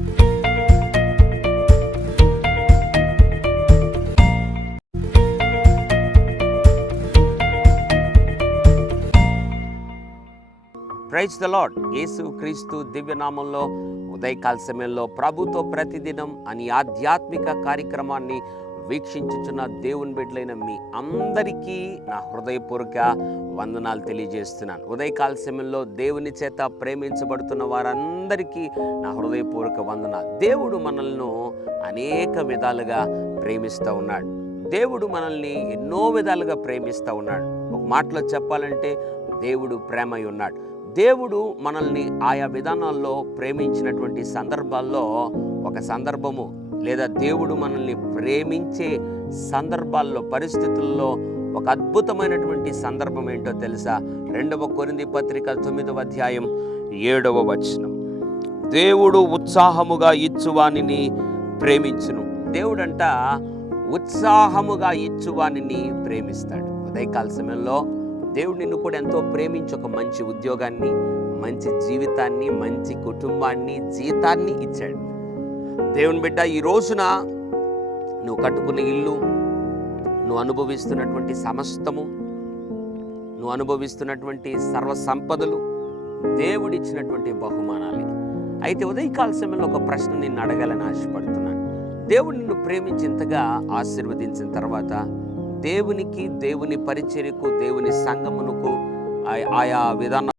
Praise the lord. యేసు క్రీస్తు దివ్యనామంలో ఉదయకాల సమయంలో ప్రభుతో ప్రతిదినం అని ఆధ్యాత్మిక కార్యక్రమాన్ని వీక్షించుచున్న దేవుని బిడ్డలైన మీ అందరికీ నా హృదయపూర్వక వందనాలు తెలియజేస్తున్నాను. ఉదయకాల సమయంలో దేవుని చేత ప్రేమించబడుతున్న వారందరికీ నా హృదయపూర్వక వందనాలు. దేవుడు మనల్ని అనేక విధాలుగా ప్రేమిస్తూ ఉన్నాడు. దేవుడు మనల్ని ఎన్నో విధాలుగా ప్రేమిస్తూ ఉన్నాడు. ఒక మాటలో చెప్పాలంటే దేవుడు ప్రేమై ఉన్నాడు. దేవుడు మనల్ని ఆయా విధానాల్లో ప్రేమించినటువంటి సందర్భాల్లో ఒక సందర్భము లేదా దేవుడు మనల్ని ప్రేమించే సందర్భాల్లో పరిస్థితుల్లో ఒక అద్భుతమైనటువంటి సందర్భం ఏంటో తెలుసా? 2 కొరింథీ పత్రిక 9వ అధ్యాయం 7వ వచనం. దేవుడు ఉత్సాహముగా ఇచ్చువానిని ప్రేమించును. దేవుడంట ఉత్సాహముగా ఇచ్చువానిని ప్రేమిస్తాడు. ఉదయకాల సమయంలో దేవుడు నిన్ను కూడా ఎంతో ప్రేమించి ఒక మంచి ఉద్యోగాన్ని, మంచి జీవితాన్ని, మంచి కుటుంబాన్ని, జీతాన్ని ఇచ్చాడు. దేవుని బిడ్డ, ఈ రోజున నువ్వు కట్టుకున్న ఇల్లు, నువ్వు అనుభవిస్తున్నటువంటి సమస్తము, నువ్వు అనుభవిస్తున్నటువంటి సర్వ సంపదలు దేవుడిచ్చినటువంటి బహుమానాలే. అయితే ఉదయకాల సమయంలో ఒక ప్రశ్న నిన్ను అడగాలని ఆశపడుతున్నాను. దేవుడు నిన్ను ప్రేమించి ఇంతగా ఆశీర్వదించిన తర్వాత దేవునికి, దేవుని పరిచర్యకు, దేవుని సంఘమునకు ఆయా విధానం